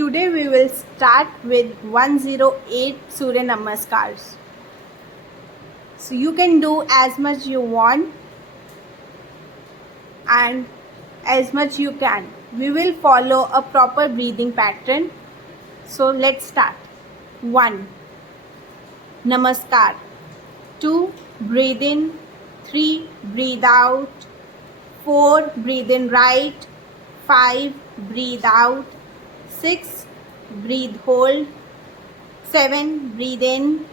Today we will start with 108 Surya Namaskars. So you can do as much you want and as much you can. We will follow a proper breathing pattern. So let's start. 1. Namaskar. 2. Breathe in. 3. Breathe out. 4. Breathe in right. 5. Breathe out. 6. Breathe hold. 7. Breathe in.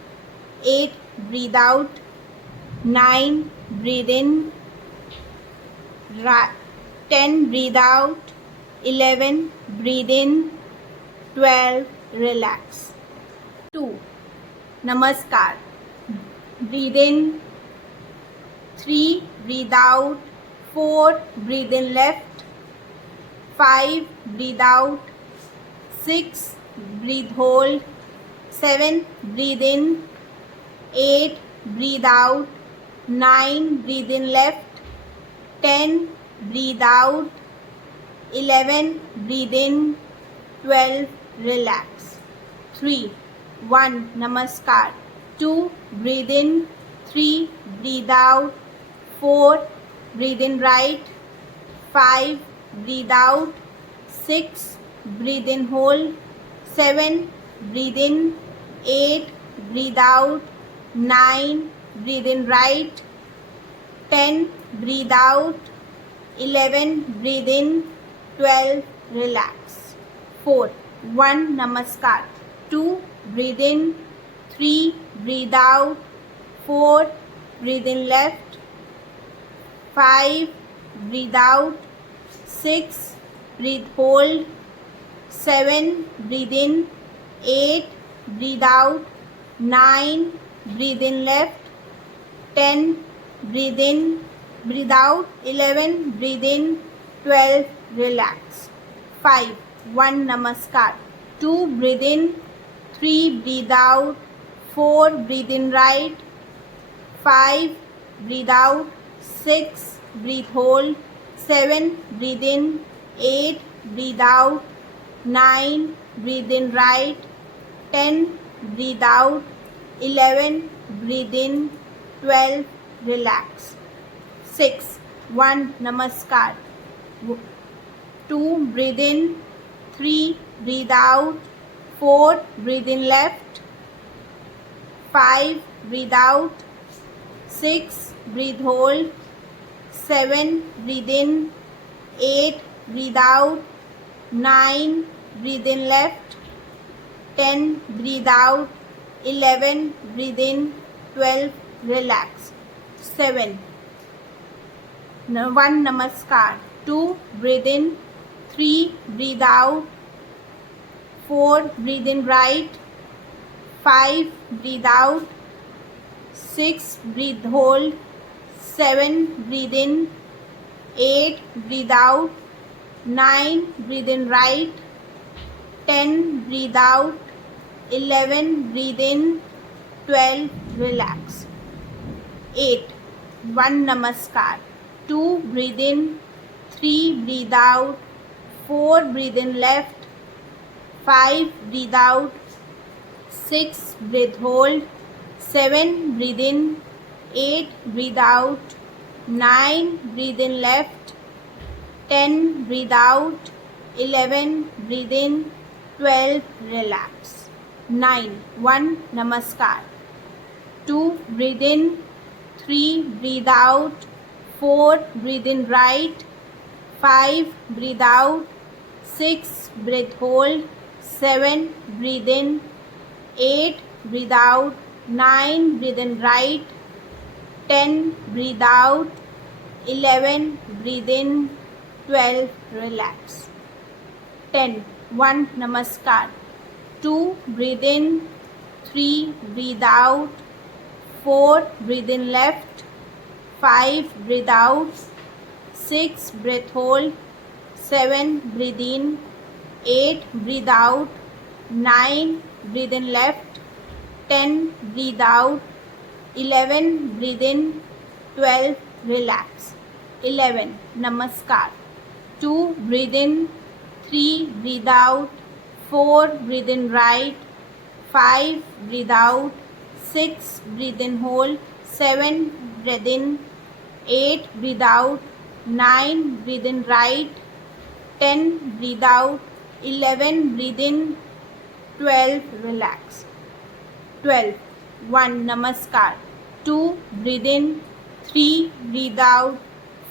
8. Breathe out. 9. Breathe in. 10. Breathe out. 11. Breathe in. 12. Relax. 2. Namaskar. Breathe in. 3. Breathe out. 4. Breathe in left. 5. Breathe out. 6. Breathe hold. 7. Breathe in. 8. Breathe out. 9. Breathe in left. 10. Breathe out. 11. Breathe in. 12. Relax. 3. 1. Namaskar. 2. Breathe in. 3. Breathe out. 4. Breathe in right. 5. Breathe out. 6. Breathe in hold. 7. Breathe in. 8. Breathe out. 9. Breathe in right. 10. Breathe out. 11. Breathe in. 12. Relax. 4. 1. Namaskar. 2. Breathe in. 3. Breathe out. 4. Breathe in left. 5. Breathe out. 6. Breathe hold. 7. Breathe in. 8. Breathe out. 9. Breathe in left. 10. Breathe in. Breathe out. 11. Breathe in. 12. Relax. 5. 1. Namaskar. 2. Breathe in. 3. Breathe out. 4. Breathe in right. 5. Breathe out. 6. Breathe hold. 7. Breathe in. 8. Breathe out. 9. Breathe in right. 10. Breathe out. 11. Breathe in. 12. Relax. 6. 1. Namaskar. 2. Breathe in. 3. Breathe out. 4. Breathe in left. 5. Breathe out. 6. Breathe hold. 7. Breathe in. 8. Breathe out. 9. Breathe in left. 10. Breathe out. 11. Breathe in. 12. Relax. 7. 1. Namaskar. 2. Breathe in. 3. Breathe out. 4. Breathe in right. 5. Breathe out. 6. Breathe hold. 7. Breathe in. 8. Breathe out. 9. Breathe in right. 10. Breathe out. 11. Breathe in. 12. Relax. 8. 1. Namaskar. 2. Breathe in. 3. Breathe out. 4. Breathe in left. 5. Breathe out. 6. Breathe hold. 7. Breathe in. 8. Breathe out. 9. Breathe in left. 10. Breathe out. 11. Breathe in. 12. Relax. 9. 1. Namaskar. 2. Breathe in. 3. Breathe out. 4. Breathe in right. 5. Breathe out. 6. Breathe hold. 7. Breathe in. 8. Breathe out. 9. Breathe in right. 10. Breathe out. 11. Breathe in. 12. Relax. 10. 1. Namaskar. 2. Breathe in. 3. Breathe out. 4. Breathe in left. 5. Breathe out. 6. Breath hold. 7. Breathe in. 8. Breathe out. 9. Breathe in left. 10. Breathe out. 11. Breathe in. 12. Relax. 11. Namaskar. 2. Breathe in. 3. Breathe out. 4, breathe in right, 5, breathe out, 6, breathe in hold, 7, breathe in, 8, breathe out, 9, breathe in right, 10, breathe out, 11, breathe in, 12, relax. 12, 1, namaskar, 2, breathe in, 3, breathe out,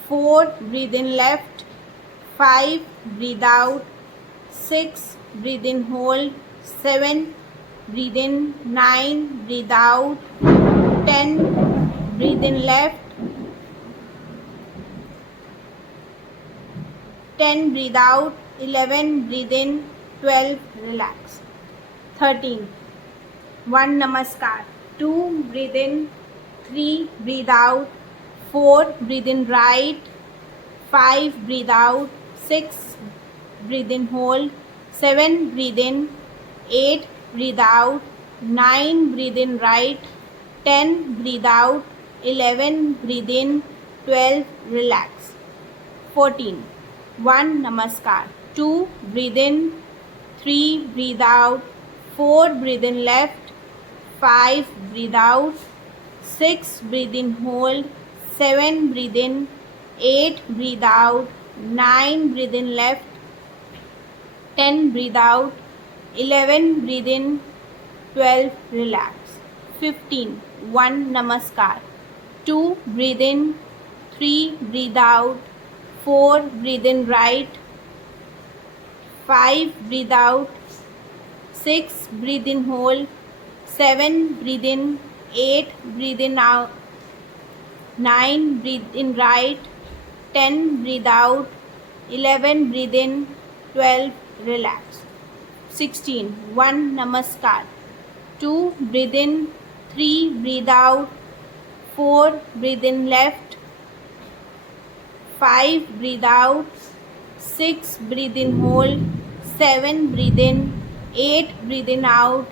4, breathe in left, 5, breathe out, 6, breathe in hold, 7, breathe in, 9, breathe out, 10, breathe in left, 10, breathe out, 11, breathe in, 12, relax. 13, 1, namaskar, 2, breathe in, 3, breathe out, 4, breathe in right, 5, breathe out, 6, breathe in hold, 7, breathe in, 8, breathe out, 9, breathe in right, 10, breathe out, 11, breathe in, 12, relax. 14, 1, namaskar, 2, breathe in, 3, breathe out, 4, breathe in left, 5, breathe out, 6, breathe in hold, 7, breathe in, 8, breathe out, 9, breathe in left, 10, breathe out, 11, breathe in, 12, relax. 15, 1, namaskar, 2, breathe in, 3, breathe out, 4, breathe in right, 5, breathe out, 6, breathe in hold, 7, breathe in, 8, breathe in out, 9, breathe in right, 10, breathe out, 11, breathe in, 12, relax. 16, 1, namaskar, 2, breathe in, 3, breathe out, 4, breathe in left, 5, breathe out, 6, breathe in hold, 7, breathe in, 8, breathe in out,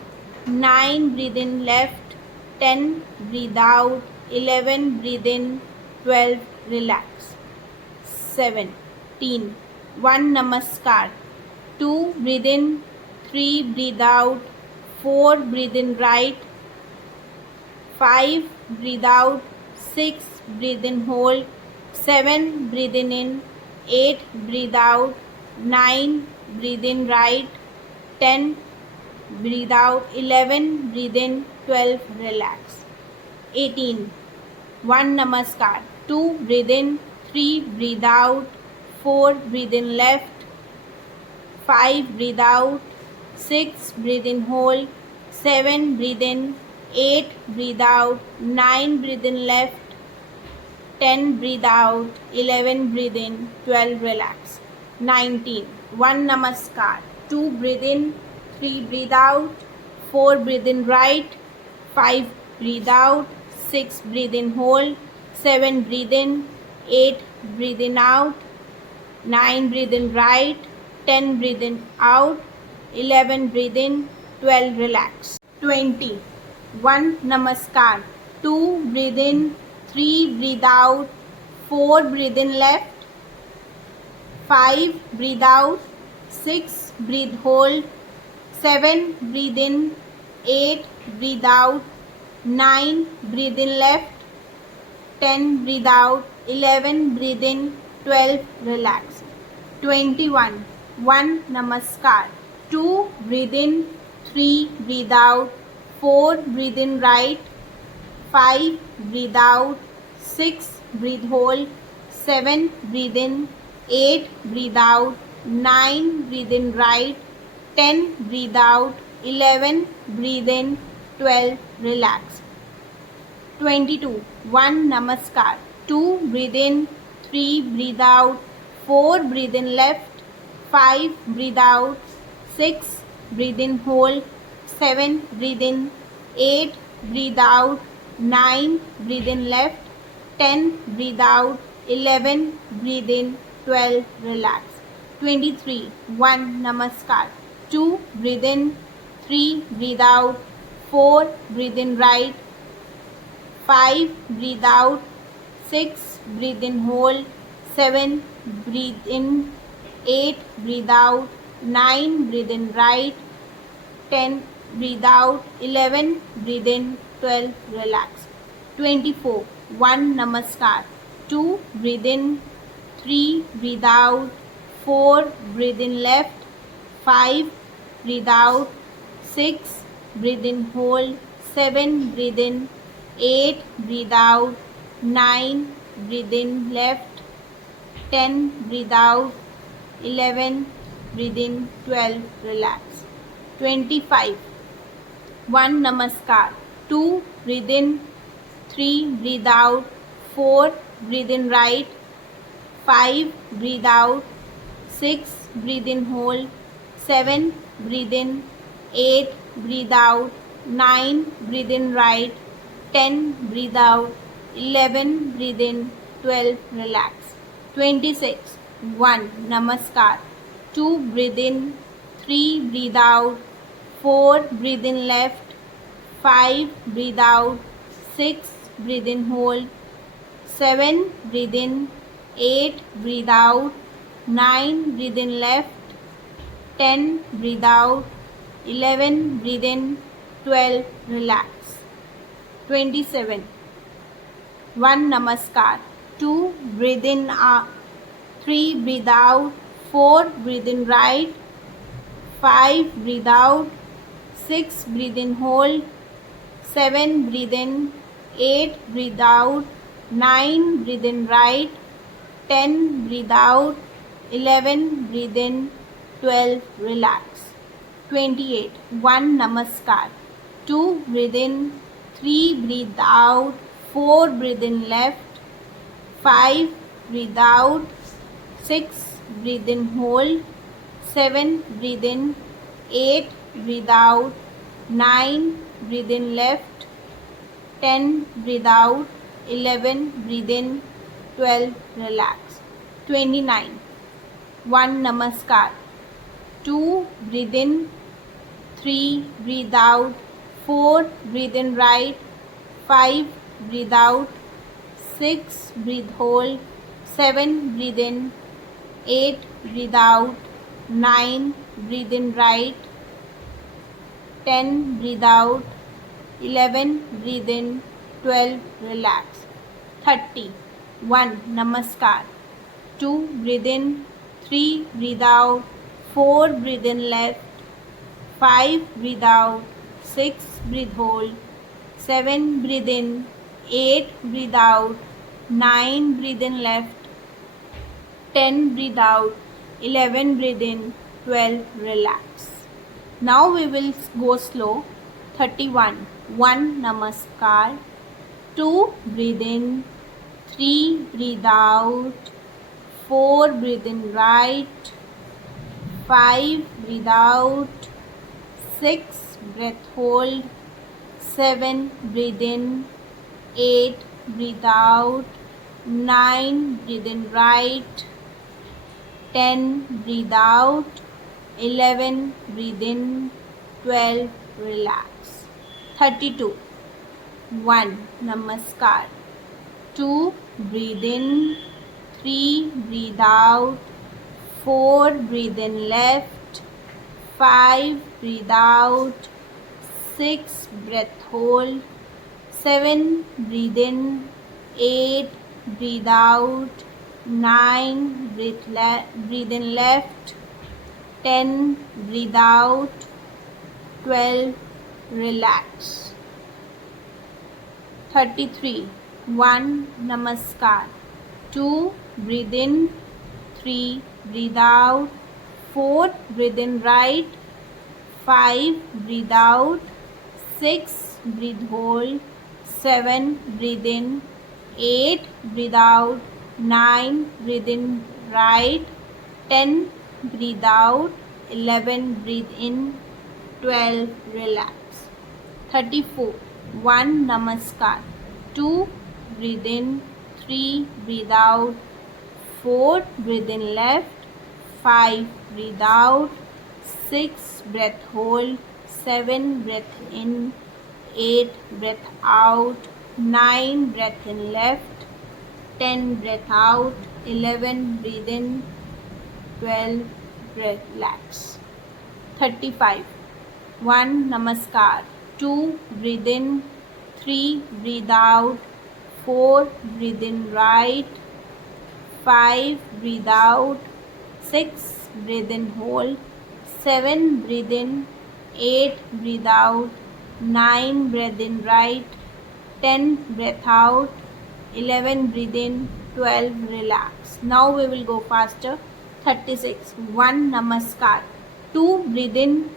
9, breathe in left, 10, breathe out, 11, breathe in, 12, relax. 17, 1, namaskar, 2, breathe in, 3, breathe out, 4, breathe in right, 5, breathe out, 6, breathe in hold, 7, breathe in, 8, breathe out, 9, breathe in right, 10, breathe out, 11, breathe in, 12, relax. 18, 1, namaskar, 2, breathe in, 3, breathe out, 4, breathe in left, 5, breathe out, 6, breathe in hold, 7, breathe in, 8, breathe out, 9, breathe in left, 10, breathe out, 11, breathe in, 12, relax. 19, 1, namaskar, 2, breathe in, 3, breathe out, 4, breathe in right, 5, breathe out, 6, breathe in hold, 7, breathe in, 8, breathe in out, 9, breathe in right, 10, breathe in out, 11, breathe in, 12, relax. 20, 1, namaskar, 2, breathe in, 3, breathe out, 4, breathe in left, 5, breathe out, 6, breathe hold, 7, breathe in, 8, breathe out, 9, breathe in left, 10, breathe out, 11, breathe in, 12, relax. 21, 1, namaskar, 2, breathe in, 3, breathe out, 4, breathe in right, 5, breathe out, 6, breathe hold, 7, breathe in, 8, breathe out, 9, breathe in right, 10, breathe out, 11, breathe in, 12, relax. 22, 1, namaskar, 2, breathe in, 3, breathe out, 4, breathe in left, 5, breathe out, 6, breathe in hold, 7, breathe in, 8, breathe out, 9, breathe in left, 10, breathe out, 11, breathe in, 12, relax. 23, 1, namaskar, 2, breathe in, 3, breathe out, 4, breathe in right, 5, breathe out, 6, breathe in hold, 7, breathe in, 8, breathe out, 9 breathe in right, 10 breathe out, 11 breathe in, 12 relax. 24 1 namaskar, 2 breathe in, 3 breathe out, 4 breathe in left, 5 breathe out, 6 breathe in hold, 7 breathe in, 8 breathe out, 9 breathe in left, 10 breathe out, 11 breathe in, 12 relax. 25 1 namaskar, 2 breathe in, 3 breathe out, 4 breathe in right, 5 breathe out, 6 breathe in hold, 7 breathe in, 8 breathe out, 9 breathe in right, 10 breathe out, 11 breathe in, 12 relax. 26 1 namaskar, 2 breathe in, 3 breathe out, 4 breathe in left, 5 breathe out, 6 breathe in hold, 7 breathe in, 8 breathe out, 9 breathe in left, 10 breathe out, 11 breathe in, 12 relax. 27 1 namaskar, 2 breathe in, 3 breathe out, 4 breathe in right, 5 breathe out, 6 breathe in hold, 7 breathe in, 8 breathe out, 9 breathe in right, 10 breathe out, 11 breathe in, 12 relax. 28 1 namaskar, 2 breathe in, 3 breathe out, 4 breathe in left, 5 breathe out, 6 breathe in hold, 7 breathe in, 8 breathe out, 9 breathe in left, 10 breathe out, 11 breathe in, 12 relax. 29 1 namaskar, 2 breathe in, 3 breathe out, 4 breathe in right, 5 breathe out, 6 breathe hold, 7 breathe in, 8 breathe out, 9 breathe in right, 10 breathe out, 11 breathe in, 12 relax. 30 1 namaskar, 2 breathe in, 3 breathe out, 4 breathe in left, 5 breathe out, 6 breathe hold, 7 breathe in, 8 breathe out, 9 breathe in left, 10 breathe out, 11 breathe in, 12 relax. Now we will go slow. 31 1 namaskar, 2 breathe in, 3 breathe out, 4 breathe in right, 5 breathe out, 6 breath hold, 7 breathe in, 8 breathe out, 9 breathe in right, 10 breathe out, 11 breathe in, 12 relax. 32 1 namaskar, 2 breathe in, 3 breathe out, 4 breathe in left, 5 breathe out, 6 breath hold, 7 breathe in, 8 breathe out, 9 breathe in left, 10 breathe out, 12 relax. 33 1 namaskar, 2 breathe in, 3 breathe out, 4 breathe in right, 5 breathe out, 6 breathe hold, 7 breathe in, 8 breathe out, 9 breathe in right, 10 breathe out, 11 breathe in, 12 relax. 34 1 namaskar, 2 breathe in, 3 breathe out, 4 breathe in left, 5 breathe out, 6 breath hold, 7 breath in, 8 breath out, 9 breath in left, 10 breath out, 11 breathe in, 12 relax. 35. 1. Namaskar. 2. Breathe in. 3. Breathe out. 4. Breathe in right. 5. Breathe out. 6. Breathe in hold. 7. Breathe in. 8. Breathe out. 9. Breathe in right. 10. Breath out. 11. Breathe in. 12. Relax. Now we will go faster. 36. 1. Namaskar. 2. Breathe in.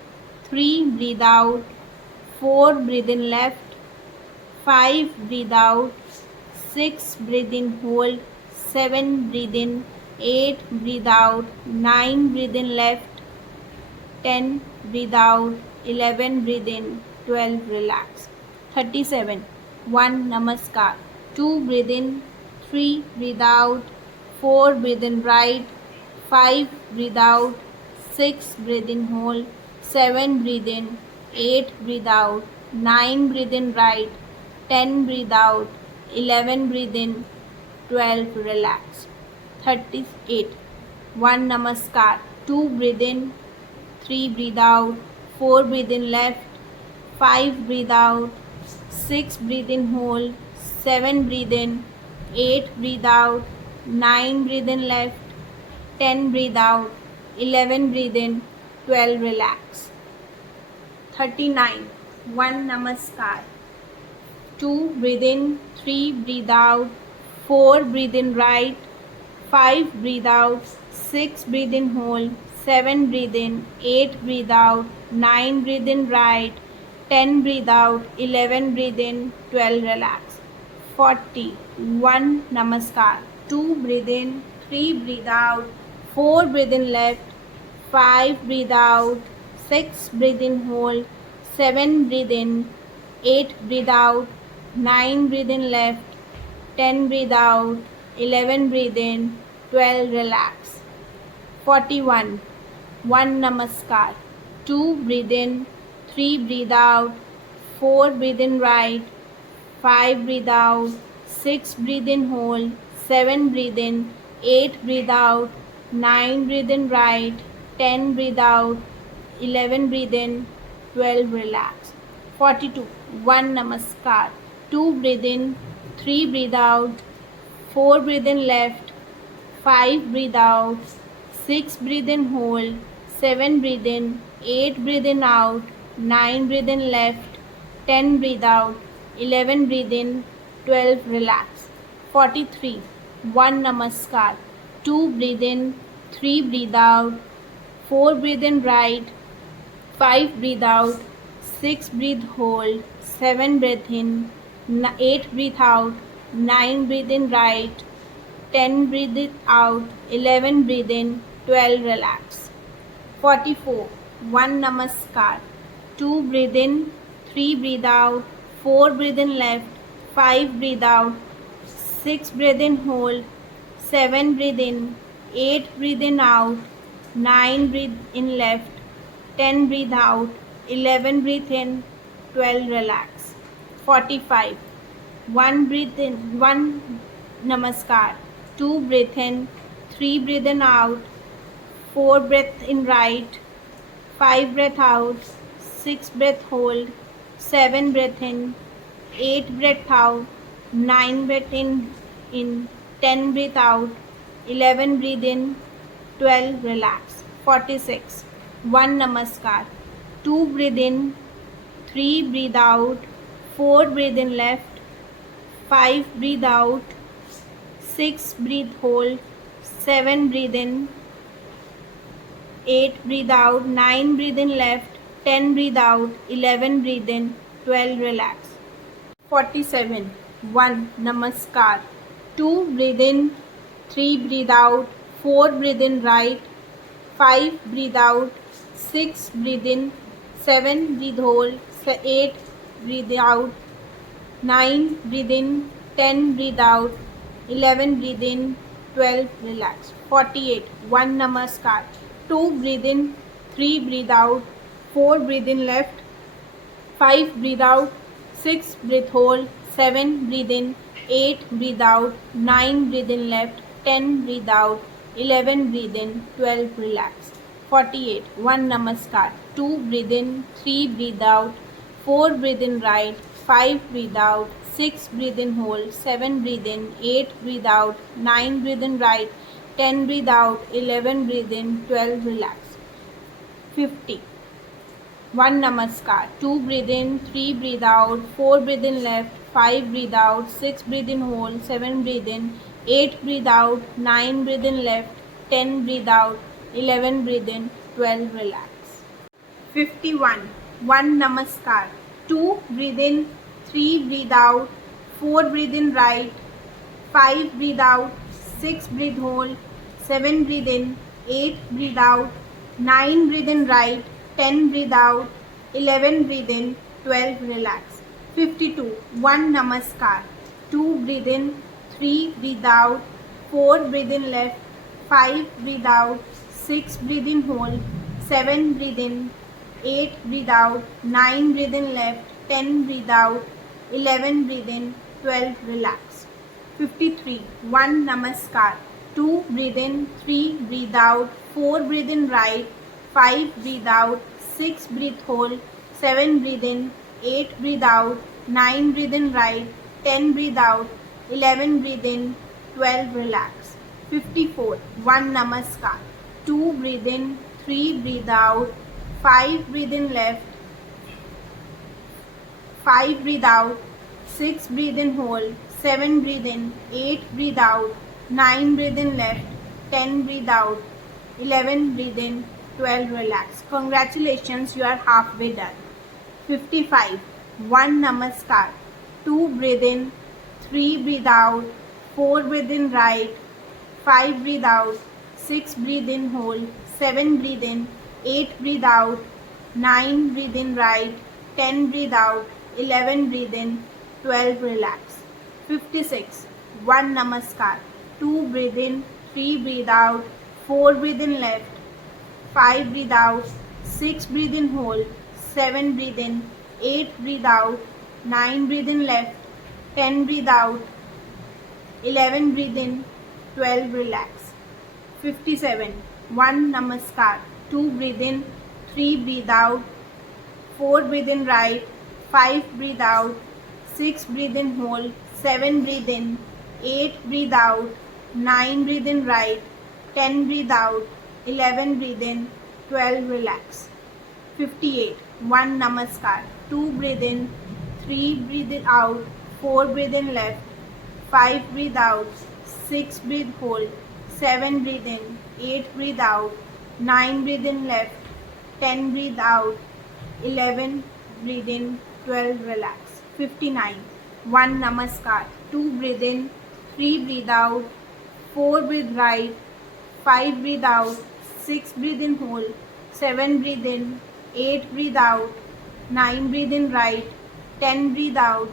3. Breathe out. 4. Breathe in left. 5. Breathe out. 6. Breathe in hold. 7. Breathe in. 8. Breathe out. 9. Breathe in left. 10. Breathe out. 11. Breathe in. 12. Relax. 37. 1. Namaskar. 2. Breathe in. 3. Breathe out. 4. Breathe in right. 5. Breathe out. 6. Breathe in hold. 7. Breathe in. 8. Breathe out. 9. Breathe in right. 10. Breathe out. 11. Breathe in. 12. Relax. 38. 1. Namaskar. 2. Breathe in. 3. Breathe out. 4. Breathe in left. 5. Breathe out. 6. Breathe in hold. 7. Breathe in. 8. Breathe out. 9. Breathe in left. 10. Breathe out. 11. Breathe in. 12. Relax. 39. 1. Namaskar. 2. Breathe in. 3. Breathe out. 4. Breathe in right. 5. Breathe out. 6. Breathe in hold. 7. Breathe in. 8. Breathe out. 9. Breathe in right. 10. Breathe out. 11. Breathe in. 12. Relax. 40. 1. Namaskar. 2. Breathe in. 3. Breathe out. 4. Breathe in left. 5. Breathe out. 6. Breathe in hold. 7. Breathe in. 8. Breathe out. 9. Breathe in left. 10. Breathe out. 11. Breathe in. 12. Relax. 41. 1. Namaskar. 2. Breathe in. 3. Breathe out. 4. Breathe in right. 5. Breathe out. 6. Breathe in hold. 7. Breathe in. 8. Breathe out. 9. Breathe in right. 10. Breathe out. 11. Breathe in. 12. Relax. 42. 1. Namaskar. 2. Breathe in. 3. Breathe out. 4. Breathe in left. 5. Breathe out. 6. Breathe in hold. 7. Breathe in. 8. Breathe in out. 9. Breathe in left. 10. Breathe out. 11. Breathe in. 12. Relax. 43. 1. Namaskar. 2. Breathe in. 3. Breathe out. 4. Breathe in right. 5. Breathe out. 6. Breathe hold. 7. Breathe in. 8. Breathe out. 9. Breathe in right. 10. Breathe it out. 11. Breathe in. 12. Relax. 44. 1. Namaskar. 2. Breathe in. 3. Breathe out. 4. Breathe in left. 5. Breathe out. 6. Breathe in hold. 7. Breathe in. 8. Breathe in out. 9. Breathe in left. 10. Breathe out. 11. Breathe in. 12. Relax. 45. 1. Breathe in. 1. Namaskar. 2. Breathe in. 3. Breathe in out. 4. Breath in right. 5. Breath out. 6. Breath hold. 7. Breath in. 8. Breath out. 9. Breath in. 10. Breathe out. 11. Breathe in. 12. Relax. 46. 1. Namaskar. 2. Breathe in. 3. Breathe out. 4. Breathe in left. 5. Breathe out. 6. Breathe hold. 7. Breathe in. 8. Breathe out. 9. Breathe in left. 10. Breathe out. 11. Breathe in. 12. Relax. 47. 1. Namaskar. 2. Breathe in. 3. Breathe out. 4. Breathe in right. 5. Breathe out. 6. Breathe in. 7. Breathe hold. 8. Breathe out. 9. Breathe in. 10. Breathe out. 11. Breathe in. 12. Relax. 48. 1. Namaskar. 2. Breathe in. 3. Breathe out. 4. Breathe in left. 5. Breathe out. 6. Breathe hold. 7. Breathe in. 8. Breathe out. 9. Breathe in left. 10. Breathe out. 11. Breathe in. 12. Relax. 48. 1 Namaskar. 2 breathe in, 3 breathe out, 4 breathe in right, 5 breathe out, 6 breathe in hold, 7 breathe in, 8 breathe out, 9 breathe in right, 10 breathe out, 11 breathe in, 12 relax. 50. 1 Namaskar. 2 breathe in, 3 breathe out, 4 breathe in left, 5 breathe out, 6 breathe in hold, 7 breathe in, 8 breathe out, 9 breathe in left, 10 breathe out, 11 breathe in, 12 relax. 51. 1 Namaskar. 2 breathe in, 3 breathe out, 4 breathe in right, 5 breathe out, 6 breathe hold, 7 breathe in, 8 breathe out, 9 breathe in right, 10 breathe out, 11 breathe in, 12 relax. 52. 1 Namaskar. 2 breathe in, 3 breathe out, 4 breathe in left, 5 breathe out, 6 breathe in hold, 7 breathe in, 8 breathe out, 9 breathe in left, 10 breathe out, 11 breathe in, 12 relax. 53. 1 Namaskar. 2 breathe in, 3 breathe out, 4 breathe in right, 5 breathe out, 6 breathe hold, 7 breathe in, 8 breathe out, 9 breathe in right, 10 breathe out, 11 breathe in, 12 relax. 54. 1 Namaskar. 2 breathe in, 3 breathe out, 5 breathe in left, 5 breathe out, 6 breathe in hold, 7 breathe in, 8 breathe out, 9 breathe in left, 10 breathe out, 11 breathe in, 12 relax. Congratulations, you are halfway done. 55. 1 Namaskar. 2 breathe in, 3 breathe out, 4 breathe in right, 5 breathe out, 6 breathe in hold, 7 breathe in, 8 breathe out, 9 breathe in right, 10 breathe out, 11 breathe in, 12 relax. 56. 1 Namaskar. 2 breathe in, 3 breathe out, 4 breathe in left, 5 breathe out, 6 breathe in hold, 7 breathe in, 8 breathe out, 9 breathe in left, 10 breathe out, 11 breathe in, 12 relax. 57. 1 Namaskar. 2 breathe in, 3 breathe out, 4 breathe in right, 5 breathe out, 6 breathe in hold, 7 breathe in, 8 breathe out, 9 breathe in right, 10 breathe out, 11 breathe in, 12 relax. 58. 1 Namaskar. 2 breathe in, 3 breathe out, 4 breathe in left, 5 breathe out, 6 breathe hold, 7 breathe in, 8 breathe out, 9 breathe in left, 10 breathe out, 11 breathe in, 12 relax. 59. 1 Namaskar. 2 breathe in, 3 breathe out, 4 breathe right, 5 breathe out, 6 breathe in hold, 7 breathe in, 8 breathe out, 9 breathe in right, 10 breathe out,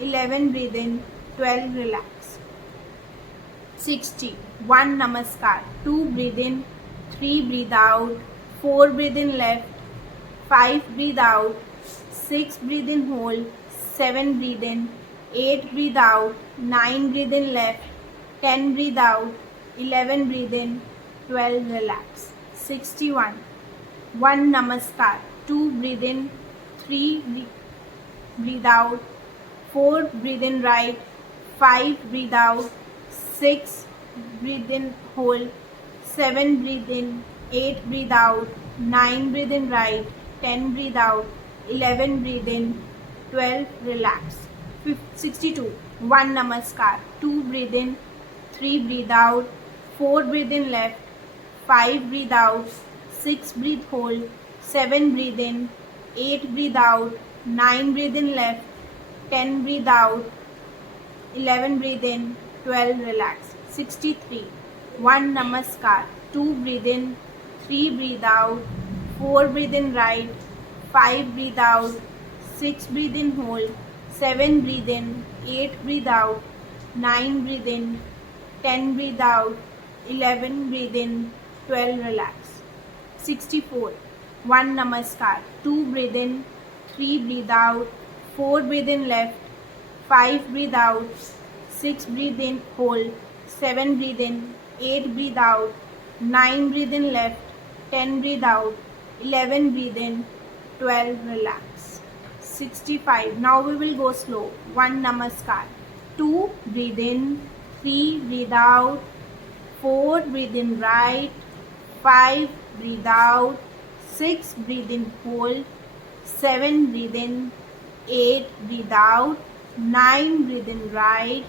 11 breathe in, 12 relax. 60. 1 Namaskar. 2 breathe in, 3 breathe out, 4 breathe in left, 5 breathe out, 6 breathe in hold, 7 breathe in, 8 breathe out, 9 breathe in left, 10 breathe out, 11 breathe in, 12 relax. 61. 1 Namaskar. 2 breathe in, 3 breathe out, 4 breathe in right, 5 breathe out, 6 breathe in hold, 7 breathe in, 8 breathe out, 9 breathe in right, 10 breathe out, 11 breathe in, 12 relax. 62. 1 Namaskar. 2 breathe in, 3 breathe out, 4 breathe in left, 5 breathe out, 6 breathe hold, 7 breathe in, 8 breathe out, 9 breathe in left, 10 breathe out, 11 breathe in, 12 relax. 63. 1 Namaskar. 2 breathe in, 3 breathe out, 4 breathe in right, 5 breathe out, 6 breathe in hold, 7 breathe in, 8 breathe out, 9 breathe in, 10 breathe out, 11 breathe in, 12 relax. 64. 1 Namaskar. 2 breathe in, 3 breathe out, 4 breathe in left, 5 breathe out, 6 breathe in hold, 7 breathe in, 8 breathe out, 9 breathe in left, 10 breathe out, 11 breathe in, 12 relax. 65. Now we will go slow. 1 namaskar. 2 breathe in, 3 breathe out, 4 breathe in right, 5 breathe out, 6 breathe in hold, 7 breathe in, 8 breathe out, 9 breathe in right,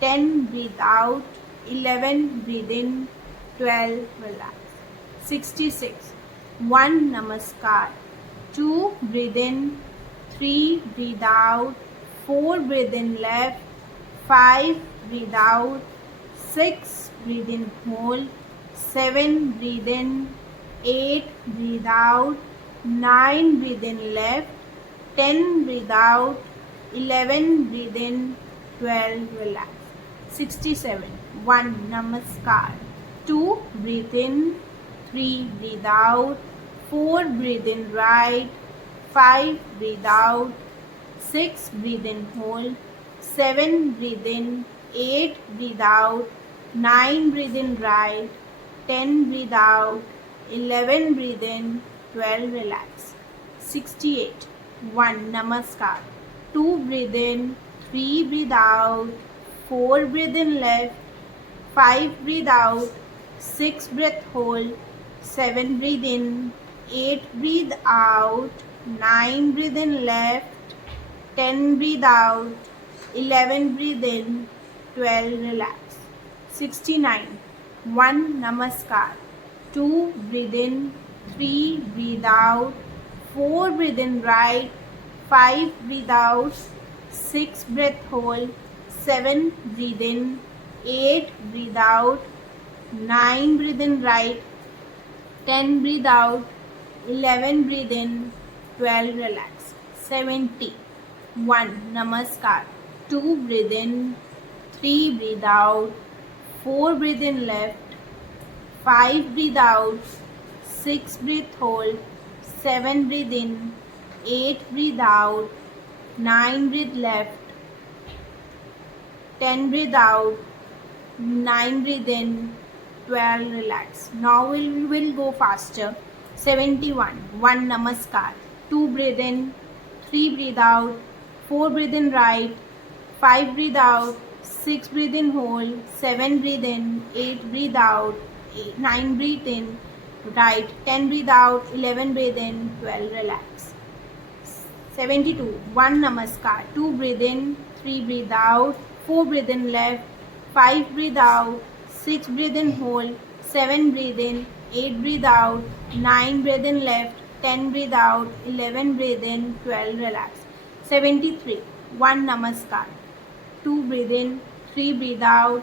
10 breathe out, 11 breathe in, 12 relax. 66. 1 namaskar. 2 breathe in, 3 breathe out, 4 breathe in left, 5 breathe out, 6 breathe in hold, 7 breathe in, 8 breathe out, 9 breathe in left, 10 breathe out, 11 breathe in, 12 relax. 67. 1 namaskar. 2 breathe in, 3 breathe out, 4 breathe in right, 5 breathe out, 6 breathe in hold, 7 breathe in, 8 breathe out, 9 breathe in right, 10 breathe out, 11 breathe in, 12 relax. 68. 1 namaskar. 2 breathe in, 3 breathe out, 4 breathe in left, 5 breathe out, 6 breath hold, 7 breathe in, 8 breathe out, 9 breathe in left, 10 breathe out, 11 breathe in, 12 relax. 69. 1 namaskar. 2 breathe in, 3 breathe out, 4 breathe in right, 5 breathe out, 6 breath hold, 7 breathe in, 8 breathe out, 9 breathe in right, 10 breathe out, 11 breathe in, 12 relax. 70. 1 namaskar. 2 breathe in, 3 breathe out, 4 breathe in left, 5 breathe out, 6 breathe hold, 7 breathe in, 8 breathe out, 9 breathe left, 10 breathe out, 9 breathe in, 12 relax. Now we will go faster. 71. 1 namaskar. 2 breathe in, 3 breathe out, 4 breathe in right, 5 breathe out, 6 breathe in hold, 7 breathe in, 8 breathe out, 9 breathe in right, 10 breathe out, 11 breathe in, 12 relax. 72. 1 namaskar. 2 breathe in, 3 breathe out, 4 breathe in left, 5 breathe out, 6 breathe in hold, 7 breathe in, 8 breathe out, 9 breathe in left, 10 breathe out, 11 breathe in, 12 relax. 73. 1 namaskar. 2 breathe in, 3 breathe out,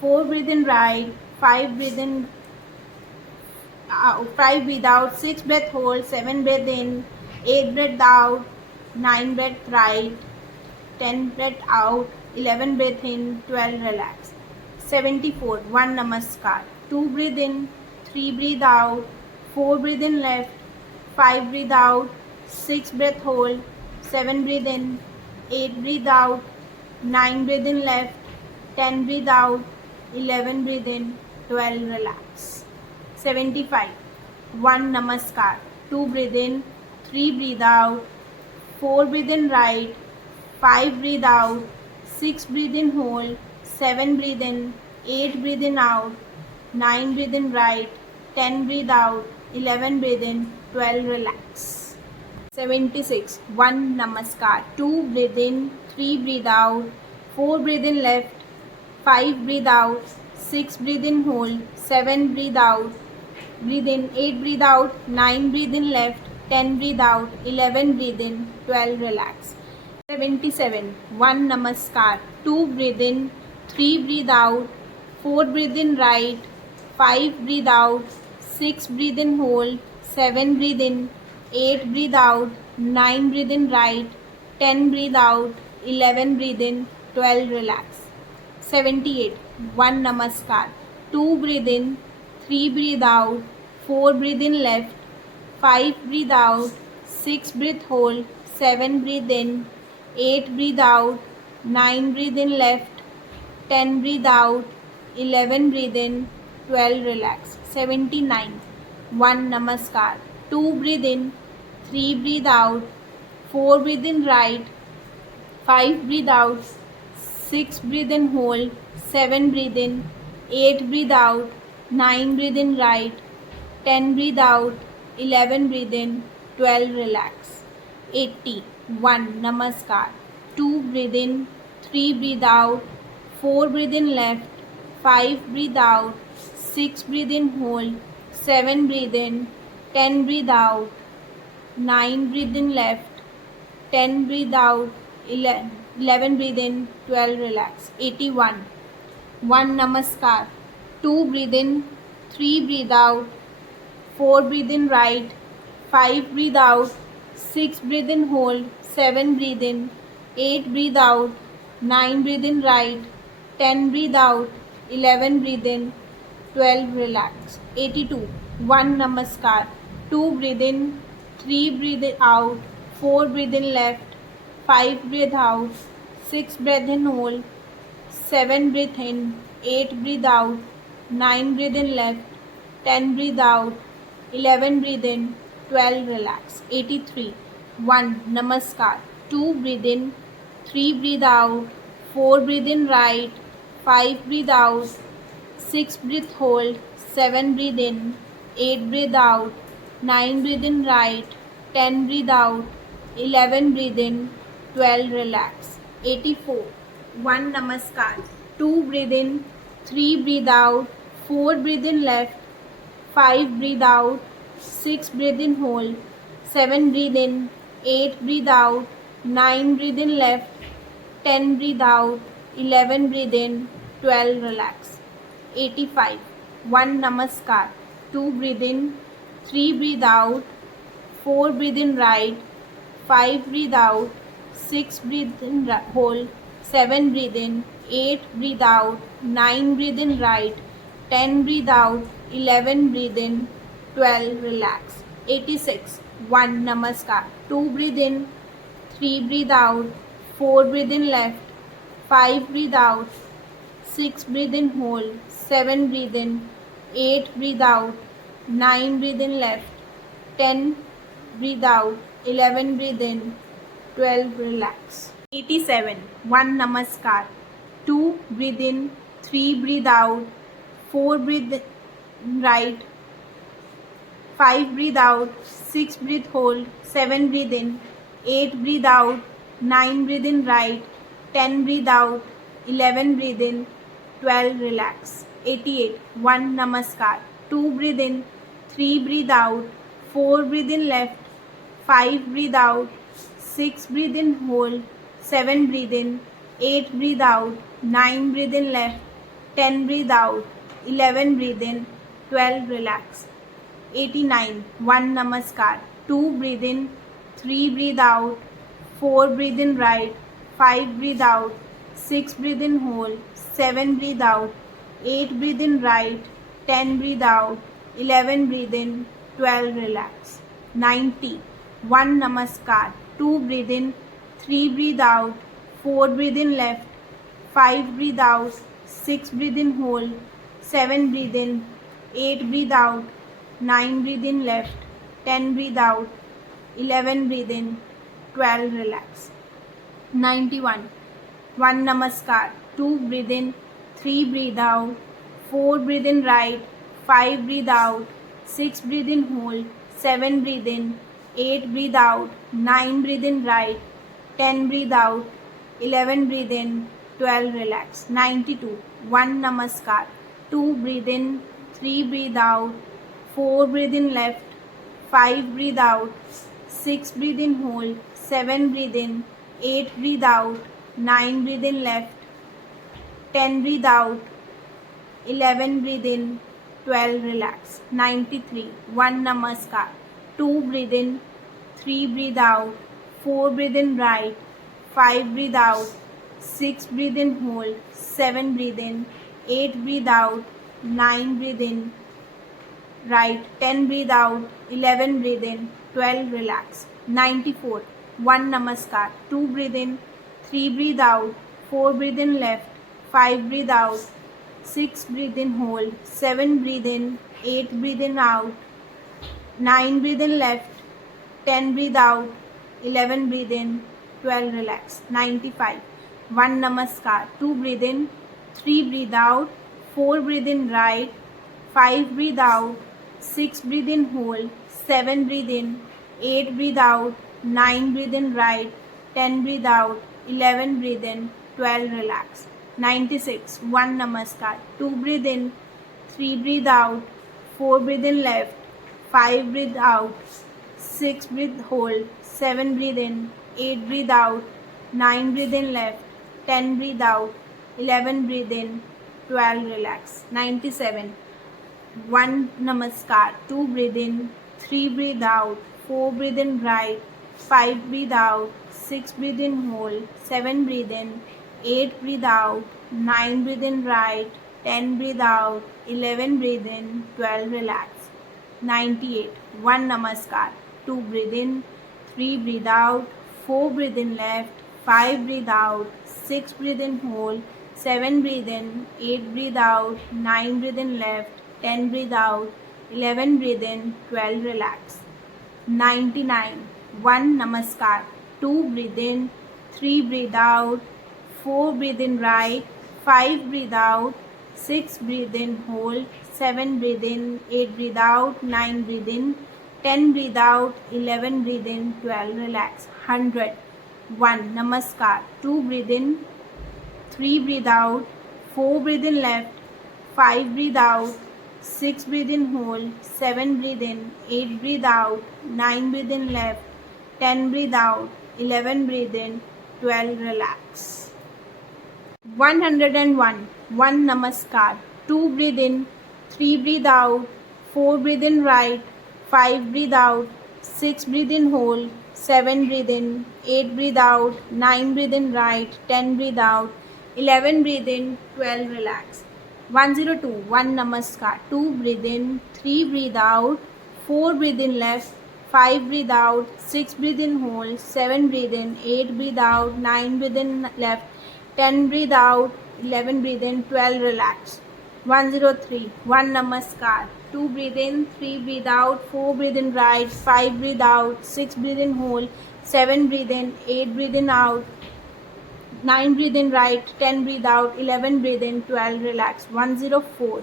4 breathe in right, 5 breathe in 5 breathe out, 6 breath hold, 7 breath in, 8 breath out, 9 breath right, 10 breath out, 11 breath in, 12 relax. 74. 1 namaskar. 2 breathe in, 3 breathe out, 4 breathe in left, 5 breathe out, 6 breath hold, 7 breathe in, 8 breathe out, 9 breathe in left, 10 breathe out, 11 breathe in, 12 relax. 75. 1 namaskar. 2 breathe in, 3 breathe out, 4 breathe in right, 5 breathe out, 6 breathe in hold, 7 breathe in, 8 breathe in out, 9 breathe in right, 10 breathe out, 11 breathe in, 12 relax. 76. 1 namaskar. 2 breathe in, 3 breathe out, 4 breathe in left, 5 breathe out, 6 breathe in hold, 7 breathe out, breathe in, 8 breathe out, 9 breathe in left, 10 breathe out, 11 breathe in, 12 relax. 77. 1 namaskar. 2 breathe in, 3 breathe out, 4 breathe in right, 5 breathe out, 6 breathe in hold, 7 breathe in, 8 breathe out, 9 breathe in right, 10 breathe out, 11 breathe in, 12 relax. 78. 1 namaskar. 2 breathe in, 3 breathe out, 4 breathe in left, 5 breathe out, 6 breathe hold, 7 breathe in, 8 breathe out, 9 breathe in left, 10 breathe out, 11 breathe in, 12 relax. 79. 1 namaskar. 2 breathe in, 3 breathe out, 4 breathe in right, 5 breathe out, 6 breathe in hold, 7 breathe in, 8 breathe out, 9 breathe in right, 10 breathe out, 11 breathe in, 12 relax. 80. 1 namaskar. 2 breathe in, 3 breathe out, 4 breathe in left, 5 breathe out, 6 breathe in hold, 7 breathe in, 10 breathe out, 9 breathe in left, 10 breathe out, 11 breathe in, 12 relax. 81. 1 namaskar. 2 breathe in, 3 breathe out, 4 breathe in right, 5 breathe out, 6 breathe in hold, 7 breathe in, 8 breathe out, 9 breathe in right, 10 breathe out, 11 breathe in, 12 relax. 82. 1 namaskar. 2 breathe in, 3 breathe out, 4 breathe in left, 5 breathe out, 6 breath in hold, 7 breathe in, 8 breathe out, 9 breathe in left, 10 breathe out, 11 breathe in, 12 relax. 83. 1 namaskar. 2 breathe in, 3 breathe out, 4 breathe in right, 5 breathe out, 6 breathe hold, 7 breathe in, 8 breathe out, 9 breathe in right, 10 breathe out, 11 breathe in, 12 relax. 84. 1 namaskar. 2 breathe in, 3 breathe out, 4 breathe in left, 5 breathe out, 6 breathe in hold, 7 breathe in, 8 breathe out, 9 breathe in left, 10 breathe out, 11 breathe in, 12 relax. 85. 1 namaskar. 2 breathe in, 3 breathe out, 4 breathe in right, 5 breathe out, 6 breathe in hold, 7 breathe in, 8 breathe out, 9 breathe in right, 10 breathe out, 11 breathe in, 12 relax. 86. 1 namaskar. 2 breathe in, 3 breathe out, 4 breathe in left, 5 breathe out, 6 breathe in hold, 7 breathe in, 8 breathe out, 9 breathe in left, 10 breathe out, 11 breathe in, 12 relax. 87. 1 namaskar. 2 breathe in, 3 breathe out, 4 breathe right, 5 breathe out, 6 breathe hold, 7 breathe in, 8 breathe out, 9 breathe in right, 10 breathe out, 11 breathe in, 12 relax. 88. 1 namaskar. 2 breathe in, 3 breathe out, 4 breathe in left, 5 breathe out, 6 breathe in hold, 7 breathe in, 8 breathe out, 9 breathe in left, 10 breathe out, 11 breathe in, 12 relax. 89. 1 namaskar. 2 breathe in, 3 breathe out, 4 breathe in right, 5 breathe out, 6 breathe in hold, 7 breathe out, 8 breathe in right, 10 breathe out, 11 breathe in, 12 relax. 90. 1 namaskar. 2 breathe in, 3 breathe out, 4 breathe in left, 5 breathe out, 6 breathe in hold, 7 breathe in, 8 breathe out, 9 breathe in left, 10 breathe out, 11 breathe in, 12 relax. 91. 1 namaskar. 2 breathe in, 3 breathe out, 4 breathe in right, 5 breathe out, 6 breathe in hold, 7 breathe in, 8 breathe out, 9 breathe in right, 10 breathe out, 11 breathe in, 12 relax. 92. 1 namaskar. 2 breathe in, 3 breathe out, 4 breathe in left, 5 breathe out, 6 breathe in hold, 7 breathe in, 8 breathe out, 9 breathe in left, 10 breathe out, 11 breathe in, 12 relax. 93. 1 namaskar. 2 breathe in, 3 breathe out, 4 breathe in right, 5 breathe out, 6 breathe in hold, 7 breathe in, 8 breathe out, 9 breathe in, right, 10 breathe out, 11 breathe in, 12 relax. 94. 1 namaskar. 2 breathe in, 3 breathe out, 4 breathe in left, 5 breathe out, 6 breathe in hold, 7 breathe in, 8 breathe in out, 9 breathe in left, 10 breathe out, 11 breathe in, 12 relax. 95. 1 namaskar. 2 breathe in, 3 breathe out, 4 breathe in right, 5 breathe out, 6 breathe in hold, 7 breathe in, 8 breathe out, 9 breathe in right, 10 breathe out, 11 breathe in, 12 relax. 96. 1 namaskar. 2 breathe in, 3 breathe out, 4 breathe in left, 5 breathe out, 6 breathe hold, 7 breathe in, 8 breathe out, 9 breathe in left, 10 breathe out, 11 breathe in, 12 relax. 97. 1 namaskar. 2 breathe in, 3 breathe out, 4 breathe in right, 5 breathe out, 6 breathe in hold, 7 breathe in, 8 breathe out, 9 breathe in right, 10 breathe out, 11 breathe in, 12 relax. 98. 1 namaskar. 2 breathe in, 3 breathe out, 4 breathe in left, 5 breathe out, 6 breathe in hold, 7 breathe in, 8 breathe out, 9 breathe in left, 10 breathe out, 11 breathe in, 12 relax. 99. 1 namaskar. 2 breathe in, 3 breathe out, 4 breathe in right, 5 breathe out, 6 breathe in hold, 7 breathe in, 8 breathe out, 9 breathe in, 10 breathe out, 11 breathe in, 12 relax. 100. 1 namaskar. 2 breathe in, 3 breathe out, 4 breathe in left, 5 breathe out, 6 breathe in hold, 7 breathe in, 8 breathe out, 9 breathe in left, 10 breathe out, 11 breathe in, 12 relax. 101. 1 namaskar. 2 breathe in, 3 breathe out, 4 breathe in right, 5 breathe out, 6 breathe in hold, 7 breathe in, 8 breathe out, 9 breathe in right, 10 breathe out, 11 breathe in, 12 relax. 102. 1 namaskar. 2 breathe in, 3 breathe out, 4 breathe in left, 5 breathe out, 6 breathe in hold, 7 breathe in, 8 breathe out, 9 breathe in left, 10 breathe out, 11 breathe in, 12 relax. 103. 1 namaskar. 2 breathe in, 3 breathe out, 4 breathe in right, 5 breathe out, 6 breathe in hold, 7 breathe in, 8 breathe in out, 9 breathe in right, 10 breathe out, 11 breathe in, 12 relax. 104.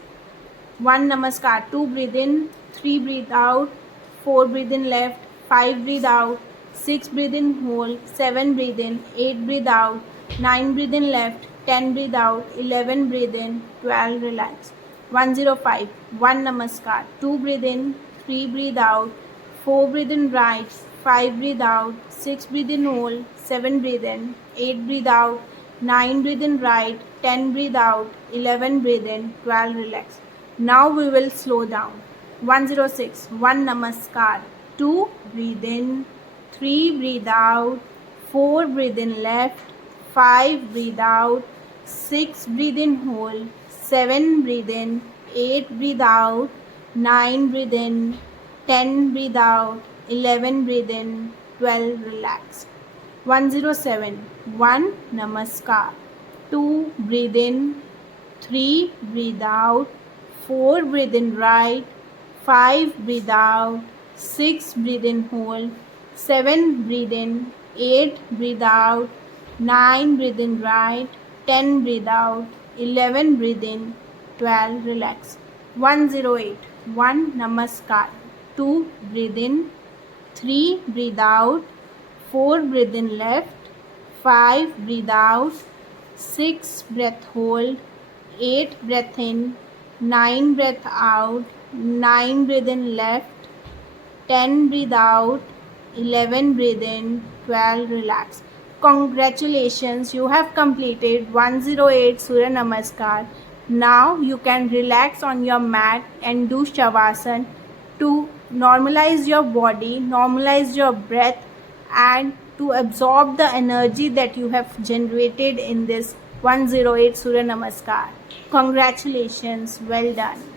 1 namaskar. 2 breathe in, 3 breathe out, 4 breathe in left, 5 breathe out, 6 breathe in hold, 7 breathe in, 8 breathe out, 9 breathe in left, 10 breathe out, 11 breathe in, 12 relax. 105. 1 namaskar. 2 breathe in, 3 breathe out, 4 breathe in right, 5 breathe out, 6 breathe in hold, 7 breathe in, 8 breathe out, 9 breathe in right, 10 breathe out, 11 breathe in, 12 relax. Now we will slow down. 106. 1 namaskar. 2 breathe in, 3 breathe out, 4 breathe in left, 5 breathe out, 6 breathe in hold, 7 breathe in, 8 breathe out, 9 breathe in, 10 breathe out, 11 breathe in, 12 relax. 107. 1 namaskar. 2 breathe in, 3 breathe out, 4 breathe in right, 5 breathe out, 6 breathe in hold, 7 breathe in, 8 breathe out, 9 breathe in right, 10 breathe out, 11 breathe in, 12 relax. 108. 1 namaskar. 2 breathe in, 3 breathe out, 4 breathe in left, 5 breathe out, 6 breath hold, 8 breath in, 9 breath out, 9 breathe in left, 10 breathe out, 11 breathe in, 12 relax. Congratulations, you have completed 108 Surya Namaskar. Now you can relax on your mat and do Shavasana to normalize your body, normalize your breath, and to absorb the energy that you have generated in this 108 Surya Namaskar. Congratulations, well done.